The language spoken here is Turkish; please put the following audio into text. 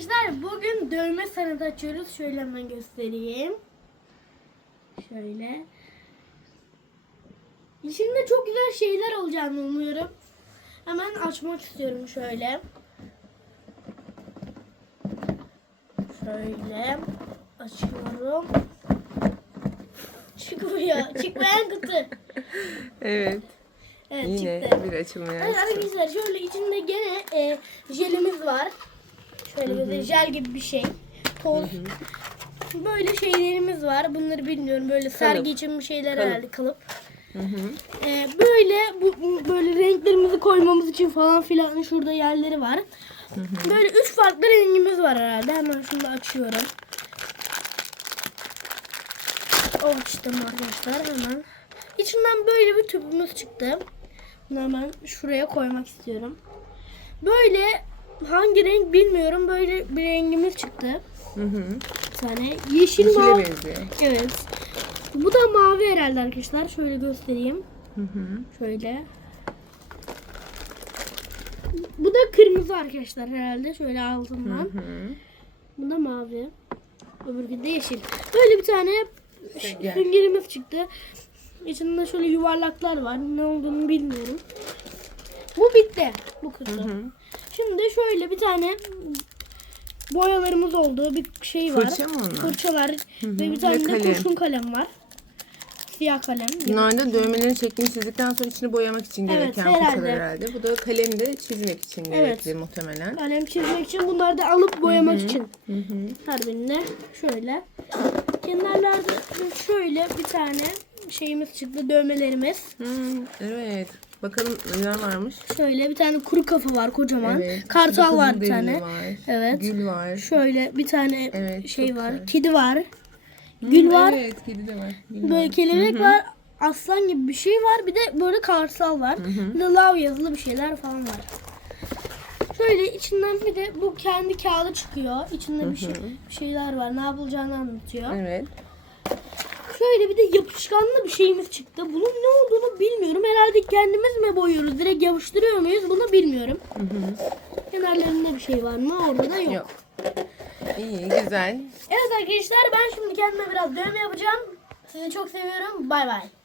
arkadaşlar bugün dövme sanatı açıyoruz. Şöyle hemen göstereyim. Şöyle. İçinde çok güzel şeyler olacağını umuyorum. Hemen açmak istiyorum şöyle. Şöyle açıyorum. Çıkmıyor. Çıkmayan kutu. Evet. Evet Yine çıktı. bir açılmaya Evet açtım. arkadaşlar şöyle içinde gene e, jelimiz var. Şöyle böyle jel gibi bir şey. Toz. Böyle şeylerimiz var. Bunları bilmiyorum. Böyle sergi için bir şeyler Kalıp. herhalde kalıp. Hı hı. E, böyle bu böyle renklerimizi koymamız için falan filan şurada yerleri var. Böyle üç farklı rengimiz var herhalde. Hemen şunu açıyorum. Oh açtım arkadaşlar hemen. İçinden böyle bir tüpümüz çıktı. Bunu hemen şuraya koymak istiyorum. Böyle hangi renk bilmiyorum. Böyle bir rengimiz çıktı. Hı hı. Bir tane. Yeşil Yeşile mavi. benziyor. Evet. Bu da mavi herhalde arkadaşlar. Şöyle göstereyim. Hı hı. Şöyle. Bu da kırmızı arkadaşlar herhalde. Şöyle altından. Hı hı. Bu da mavi. Öbürkü de yeşil. Böyle bir tane Sünger. süngerimiz çıktı. İçinde şöyle yuvarlaklar var. Ne olduğunu bilmiyorum. Bu bitti. Bu kutu. Hı hı. Şimdi şöyle bir tane boyalarımız olduğu bir şey var. Fırça mı onlar? Fırçalar hı. ve bir tane Ve de kalem. kurşun kalem var. Siyah kalem. Bunlar da dövmelerin şeklini çizdikten sonra içini boyamak için Evet, gereken herhalde. fırçalar herhalde. Bu da kalem de çizmek için Evet. gerekli muhtemelen. Kalem çizmek için bunları da alıp boyamak için. Hı hı. Her birine şöyle. Kenarlarda şöyle bir tane şeyimiz çıktı. Dövmelerimiz. Hı, evet. Bakalım neler varmış. Şöyle bir tane kuru kafa var kocaman. Evet. Kartal var bir tane. Var. Evet. Gül var. Şöyle bir tane Evet, şey var. güzel. Kedi var. Gül Hı, var. Evet, kedi de var. Gül Böyle var. kelebek var. Aslan gibi bir şey var. Bir de böyle karsal var. De love yazılı bir şeyler falan var. Şöyle içinden bir de bu kendi kağıdı çıkıyor. İçinde bir, şey, bir şeyler var. Ne yapılacağını anlatıyor. Evet. Şöyle bir de yapışkanlı bir şeyimiz çıktı. Bunun ne olduğunu bilmiyorum. Herhalde kendimiz mi boyuyoruz? Direkt yapıştırıyor muyuz? Bunu bilmiyorum. Hı hı. Kenarlarında bir şey var mı? Orada da yok. Yok. İyi, güzel. Evet arkadaşlar ben şimdi kendime biraz dövme yapacağım. Sizi çok seviyorum. Bay bay.